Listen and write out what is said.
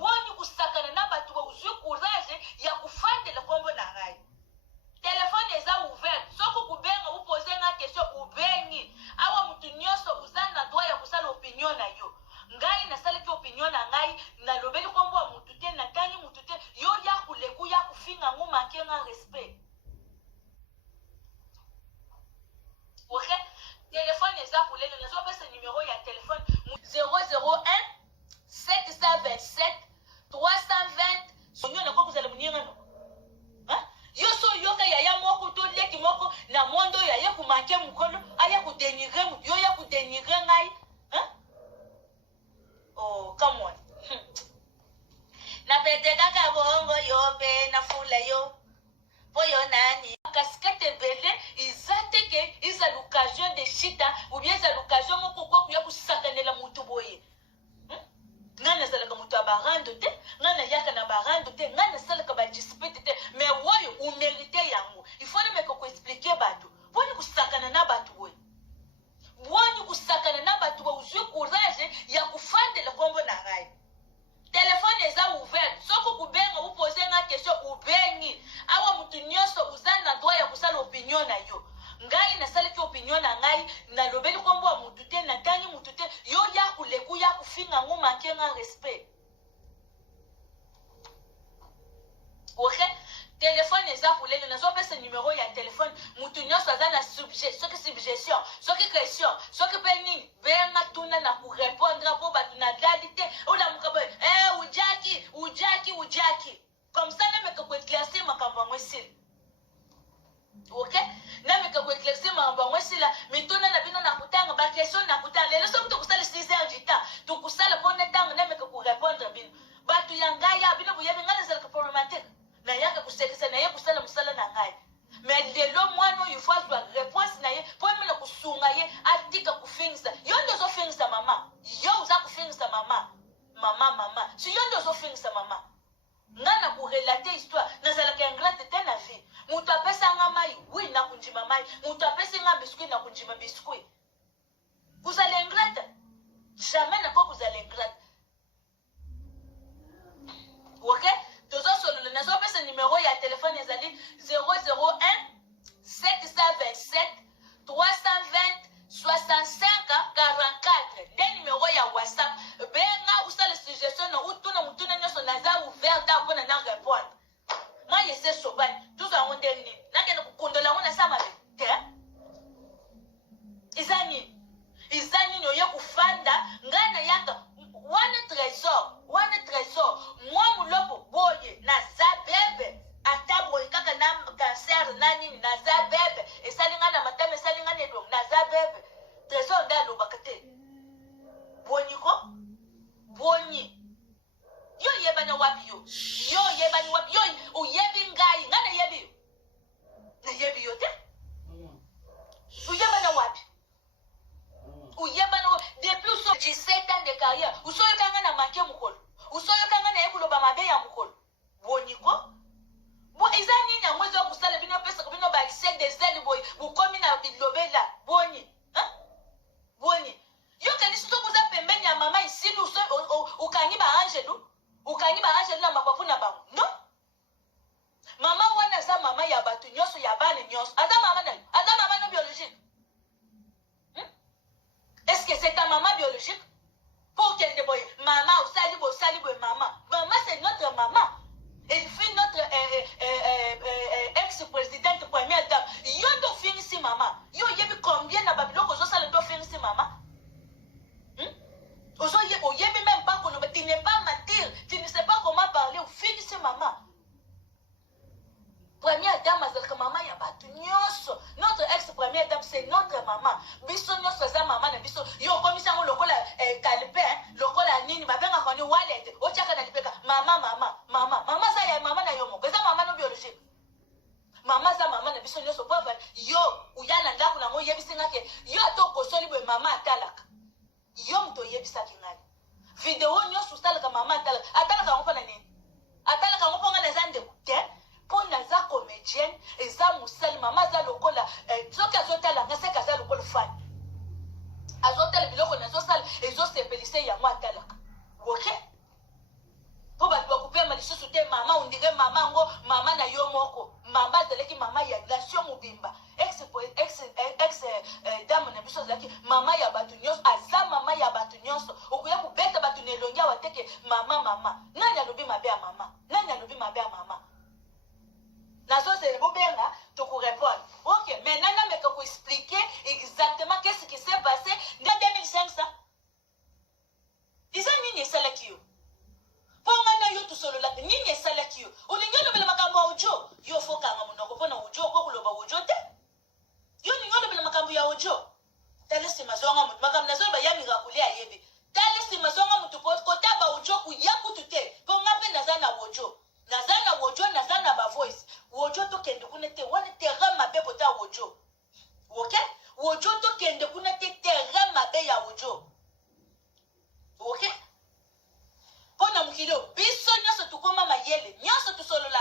Wani kusakana na batu wa uzuku kaka bongo yo pe na fula yo. Poyo nani. Casquette belé, ils attaquent, ils ont l'occasion de chita, ou bien ils ont l'occasion de kuya kusakane la mutu boye. Ngana salaka mutu abarando te, ngana yaka na barando te, ngana salaka ba dispute te, mais woyo ou mérité yango. Il faut me ko expliquer batu. Woni kusakana na batu boye. Woni kusakana na batu boye, uzu courage ya kufande le kombo na rai. Téléphone est ouvert. Soko kubenga ou poser une question ubengi. Awa mutu nyonso uzana droit ya kusala opinion na yo. Ngai na sala ki opinion na ngai na lobeli kombo mutu te na tangi mutu te yo ya kuleku ya kufinga ngoma kenga respect. OK? Téléphone est pour les nazo pesa numéro ya téléphone mutu nyonso azana subjet, soki subjection, soki question, soki pening, benga tuna na ku répondre pour batu na dadite ou la mukabo ujaki. Comme ça na meka ko éclaircir makambo ngwesili. OK? Na meka ko éclaircir makambo ngwesila, mituna na bino na kutanga ba question na kutanga. Lelo so kuto kusala 6 heures du temps. Tu kusala bonne temps na meka ko répondre bino. Batu yangaya bino buyebi ngana zela ko problématique. Na yaka kusekisa na ye kusala musala na ngai. Mais lelo mwana il faut avoir réponse na ye pour me kusunga ye atika kufingisa. Yo ndozo fingisa mama. Yo uza kufingisa mama. Mama. Si yo ndozo fingisa mama. Ngana ku relater histoire na zala ka ingrate te na vie. Mutu apesa nga mai, oui na kunjima mai. Mutu apesa nga biscuit na kunjima biscuit. Vous allez ingrate. Jamais na ko vous allez ingrate. OK? Tozo solo le nazo pesa numéro ya téléphone ezali 001 727 320 65 44. Des numéro ya WhatsApp. Benga usale suggestion na utuna mutuna nyoso naza ouvert ta pona na répondre. Moi je sais soban, tout ça on dernier. Na kena kukondola ona sama te. Izani no ya kufanda ngana yaka one trésor. Moi mulopo boye na za bebe. Ata boye kaka na cancer nani na za bebe. Esalinga na matame esalinga ne donc na za bebe. Trésor ndalo bakate. Boni. Yo yeba na wapi yo. Yo uyebi ngai ngana yebi. Na yebi yo te. Uyeba na wapi. Uyeba na depuis so 17 ans de carrière. Usoyo kanga na manke mukolo. Usoyo kanga na yekulo ba mabe ya mukolo. Boniko. Bo ezani nya mwezo kusala bino pesa ko bino ba excès des ailes boy. Bukomi na bilobela. Boni. Yo kanisi to kuza pembeni ya mama ici nous ukanyi ba ange du. Ukanyi ba ange na mapapu na bango. No? Mama wana za mama ya batu nyoso ya bana nyoso. Ada mama no biologique. Est-ce que c'est ta maman biologique? Pour qu'elle te voie. Maman, salibo, maman. Maman, c'est notre maman. Elle fut notre ex-présidente première dame. Yo to finisi maman. Yo yebi combien na babilo ko zo sala to finisi maman? Ozo yebi même pas qu'on tu n'es pas mature. Tu ne sais pas comment parler ou finisi maman. Première dame azalka maman ya batu nyoso. Notre ex-première dame c'est notre maman. Biso nyoso za maman na biso. Yo komisa ngo lokola kalpe, lokola nini babenga koni wallet. Ochaka na lipeka mama za ya mama na yomo. Beza mama no biologique. Mama za mama na biso nyoso papa. Yo uyana ndaku na ngo yebisinga ke. Yo to kosoli bwe mama atalaka. Yo mto yebisa kingali. Video nyoso talaka mama atalaka ngo pana nini? Atalaka ngo ponga na zande ke. Pona za comédienne eza musali mama za lokola soki azotala ngaseka za lokola fan azotala biloko nazosala ezosepelise yango atalaka. OK? Po batu bakupema lisusu te mama undire mama ngo mama na yo moko mama zeleki mama ya relation mobimba ex dame na biso zeleki mama ya batu nyonso aza mama ya batu nyonso okuya kubeta batu nelongia wateke mama nani alobi mabe ya mama Nazo c'est beau bien là, tu peux répondre. OK, maintenant mais qu'on expliquer exactement qu'est-ce qui s'est passé dans 2005 ça. Ils ont nini sala kiyo. Ponga na yo tout solo la nini sala kiyo. Ulinyo no bela makambo uju mayele nyonso tosolola